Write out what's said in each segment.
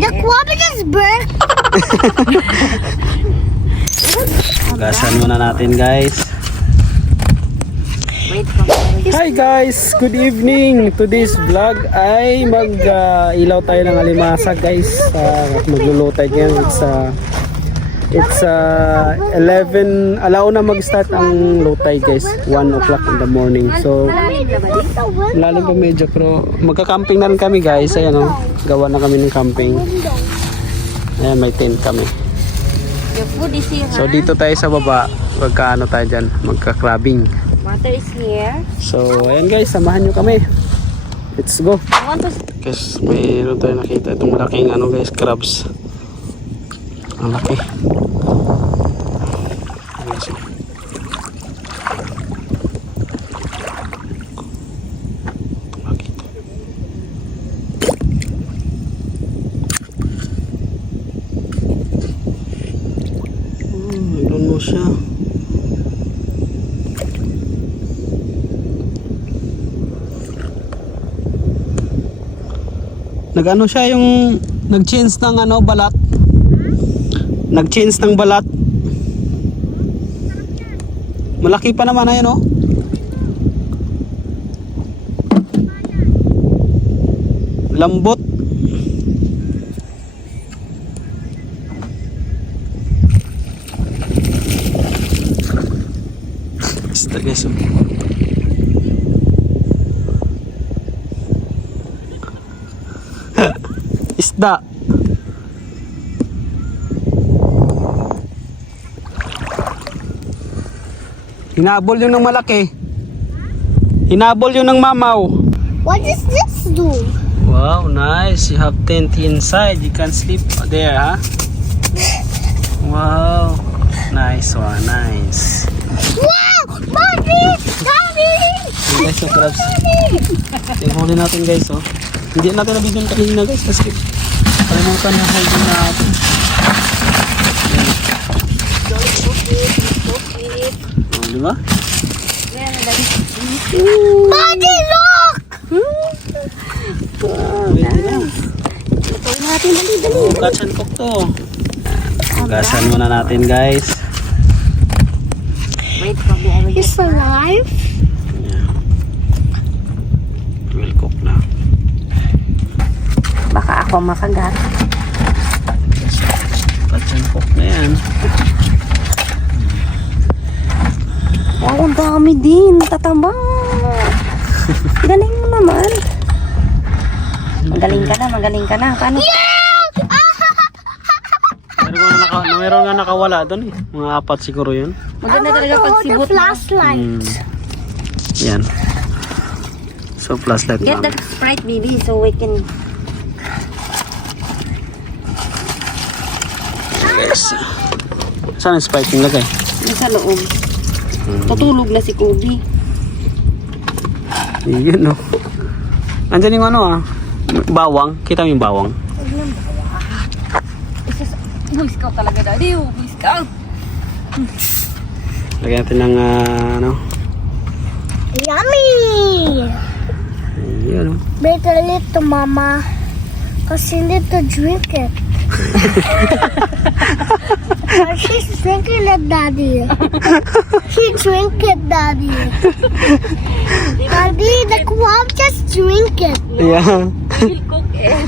The quabbin is burnt. Gasan muna natin guys. Hi guys, good evening. Today's vlog ay mag-ilaw tayo ng alimasag guys. Maglulutay ngayon. It's 11, alaw na mag-start ang lutay guys. 1 o'clock in the morning. So, lalim pa medyo pero magka-camping na rin kami guys. Ayan o, gawa na kami ng camping. Ayan, may tent kami. So, dito tayo sa baba. Magka-ano tayo dyan, magka-clubbing. Water is here. So, ayan guys, samahan nyo kami. Let's go. Guys, mayroon tayo nakita itong malaking ano guys, crabs. Ang laki. Meron mo siya. Nag-ano siya yung nag-change ng ano balat. Nag-change ng balat. Malaki pa naman ayan oh. Lambot. Basta guys oh. Isda. Hinabol yun ng malaki. Hinabol yun ng mamaw. What does this do? Wow, nice. You have tent inside. You can sleep there, huh? Wow. Nice one, nice. Wow! Mommy! Daddy! Yung guys, yung crabs. Yung huli natin guys, oh. Hindi natin nabigyan kanina guys kasi kalimutan na holding natin. Oh, di ba? Daddy, look! Pwede na. Oh, catch and cook to. Gasan muna natin guys. Wait for me. I will It's alive? Yeah. We'll cook na. Baka ako makagat. Catch and cook na yan. Wow, ang dami din. Tataba. Galing mo naman. Magaling ka na. Paano? Meron nga nakawala doon eh. Mga 4 siguro yun. Maganda talaga pag the sibot mo. flashlight. Yan. So flashlight Get na. that Sprite, baby, so we can... Guys. Saan yung spike yung lagay? Yung sa loob. Tutulog na si Kobe. Yun o. Andyan yung ano ah. Bawang. Kita mo yung bawang. Boy Scout talaga, Daddy. Boy Scout. Lagyan natin ng ano. Yummy! Yun o. Better little mama. Cause she need to drink it. But she's drinking it, Daddy. She drink it, Daddy. Daddy, the crab just drink it. Yeah. We'll cook it.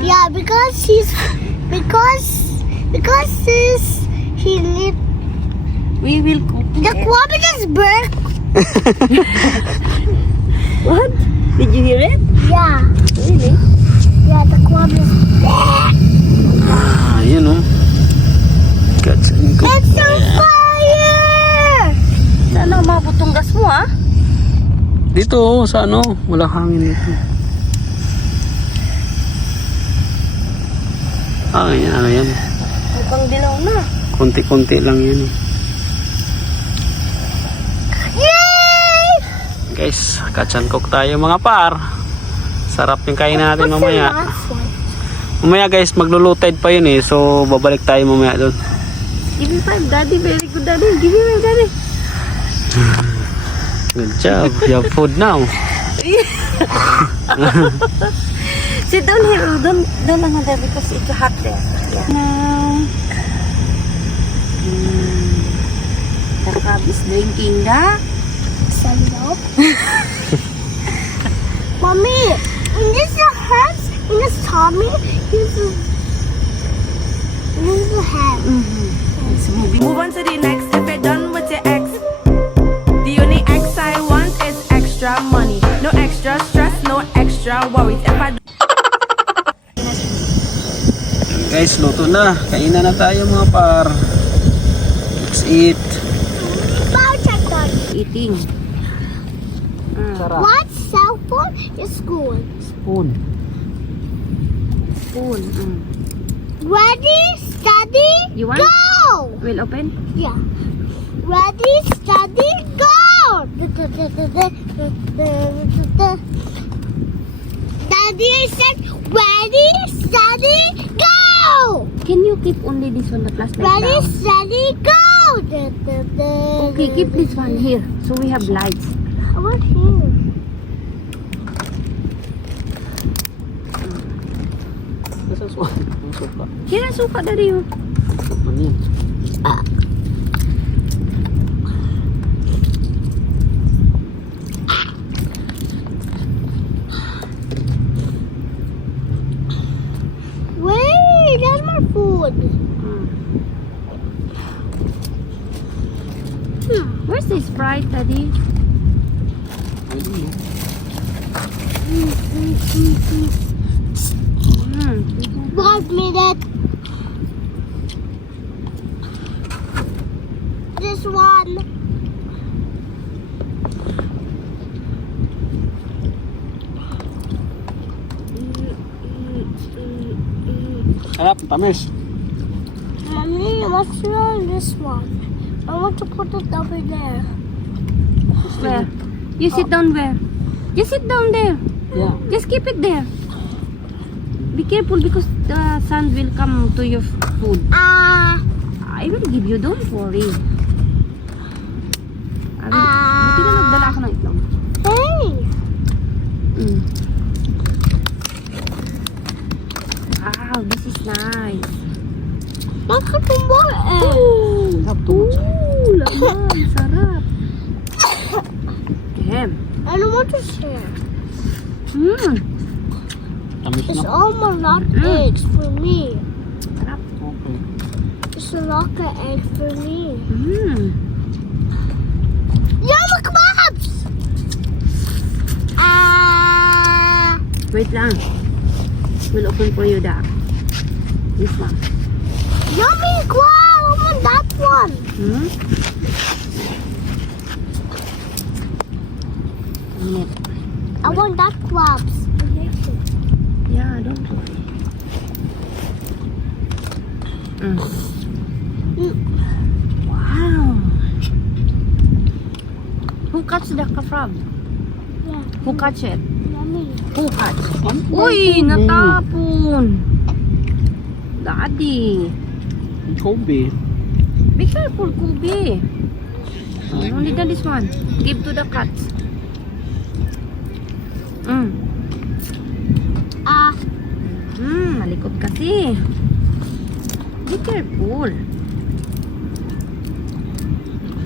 Yeah, because she need We will cook the it. crab is burnt. What? Did you hear it? Yeah, Really? yeah, the crab is burnt. Yun o. Catch and cook. It's on fire! Sana umabot tong gas mo, ah? Dito oh, sa ano. Walang hangin dito. Ano yan. Mukhang dilaw na. Konti-konti lang yan eh. Yay! Guys, catch and cook tayo mga par. Sarap yung kain natin mamaya. Last one. Mamaya guys, maglulutid pa yun eh. So, babalik tayo mamaya doon. Give me 5, Daddy. Very good, Daddy. Give me 5, Daddy. Good job. You have food now. Sit down here. Don't lang there because it's hot there. Yeah. Now, the cub is drinking the Sandal. Mommy, in this house, in this Tommy, this is the head. It's moving. Move on to the next if you're done with your ex. The only ex I want is extra money. No extra stress, no extra worries. If I Guys, luto na. Kainan na tayo mga par. Let's eat. Bow check that. Eating. Sarap. What cell phone is school? Spoon. Spoon. Ready, steady, You want? go! Will open? Yeah. Ready, steady, go! Daddy said, ready, steady, go! Can you keep only this one, the plastic Ready, down? steady, go! Okay, keep this one here. So we have lights. I want here. Nasa suka. Here ang suka dari yun. Ano yan? Wait, that's my food. Where's the Sprite, Daddy? Mm. 1 minute. This one. Sarap, tamis. Mommy, what's wrong with this one? I want to put it over there. Where? You sit down where? Just sit down there. Yeah. Just keep it there. Be careful because the sun will come to your food. I will give you, don't worry. Buti na nagdala ako ng itlog. Hey. Mm. Wow, this is nice. Look at the water. Sarap to. Ooh, laman, sarap. Damn. I don't want to share. Mm. Tamis It's na. almost not eggs for me. Sarap. Okay. It's a lot of eggs for me. Mm. Yummy kebabs! Wait lang. We'll open for you that. This one. Yummy kebab! I want that one. Hmm? Minute. I want that kebabs. Yeah, don't worry. Mm. Wow. Who catch the crab? Yeah, Who catch it? yummy. Who catch? Uy, natapon. Daddy. Kobe. Be careful, Kobe. Only done this one. Give to the cats. Malikot kasi. Be careful.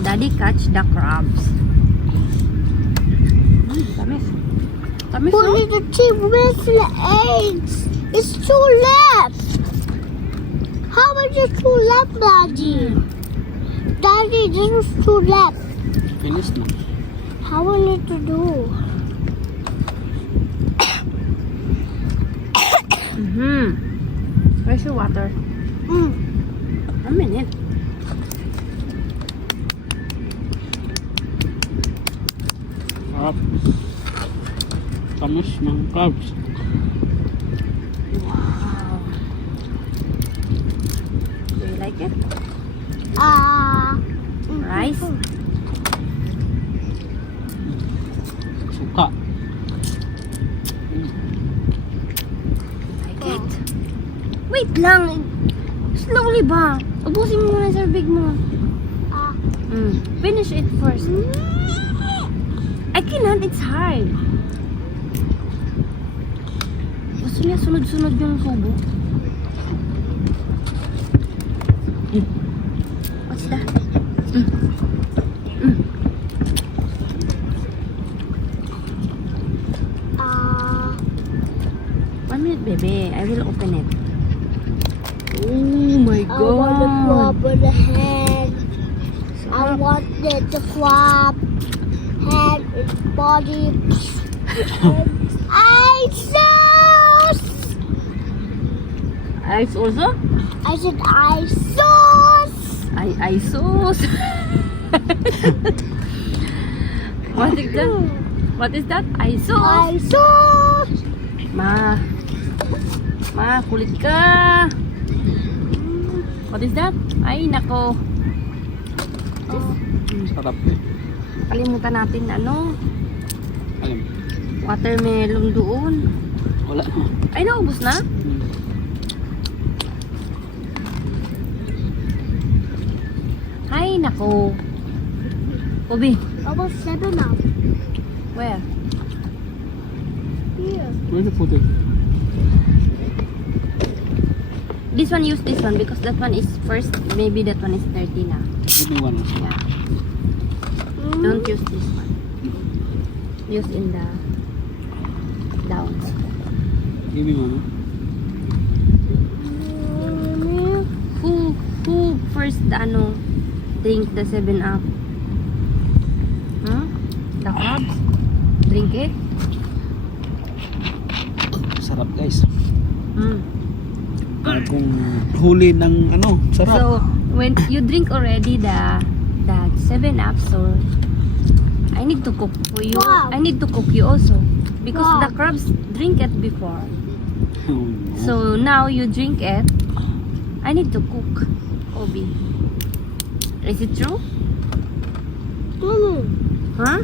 Daddy catch the crabs. Tamis. Tamis, no? Only the two little eggs. It's two left. How much is two left, Daddy? Daddy, this is two left. Finish na. How I need to do? Where's your water? A minute. Sarap. Tamis ng crabs. Wow. Do you like it? Rice? Suka. Like it? Wait lang. Slowly ba? Ubusin mo muna sa big mo. Finish it first. I cannot. It's hard. Gusto Gusto niya sunod-sunod yung subo. What's that? Uh, 1 minute, baby. I will open it. Oh my I want the god. crab with the hand. I want the crab head, its body. Ice sauce! Ice also? I said ice sauce! Ice sauce. What is that? What is that? Ice sauce. Ice sauce! Ma, kulit ka. What is that? Ay, nako. Sarap. Kalimutan natin ano, Alam. watermelon doon. Wala. Ay, naubos na? Ay, nako. Kobe, Almost 7 now. where? Here. Where's the photo? This one, use this one because that one is first. Maybe that one is 30 na. Give me one also. Yeah. Don't use this one. Use in the down. Give me one. Who first ano drink the 7-Up? Huh? The crabs? Drink it? Sarap guys. Mm. Bagong huli ng ano, sarap. So when you drink already the 7-Up, so I need to cook for you. Wow. I need to cook you also because Wow. the crabs drink it before. Oh, no. So now you drink it. I need to cook. Obi. Is it true? Huh?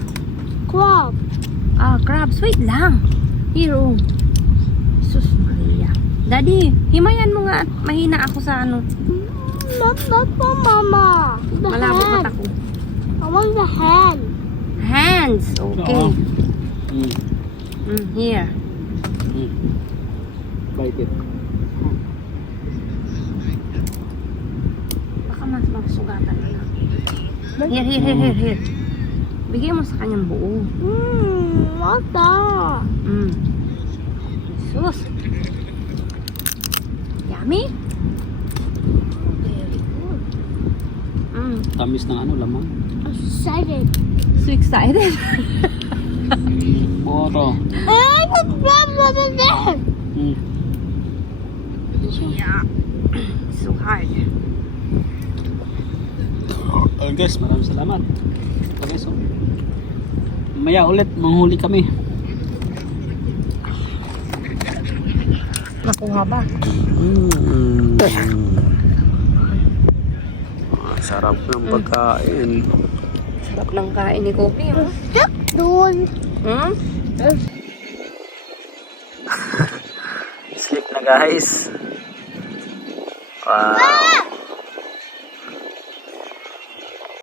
Crab. Ah, crabs. Wait lang. Hero. Sus Maria. Daddy, himayan mo nga at mahina ako sa ano. Not for Mama. The Malabo hand. mata ko. I want the hand. Hands. Okay. Oo. Here. Bite it. Baka mas magsugatan na lang. Here. Bigyan mo sa kanyang buo. What that? Sus. Yummy? Very good. Tamis ng ano, lamang. I'm excited. So excited. Oo, to. I want crab over there. Yeah. So hard. Guys, maraming salamat. Okay, so maya ulit, manghuli kami. Nakuha ba? Sarap ng pagkain. Sarap ng kain ni Kopi. Oh. Doon. Sleep na guys. Wow.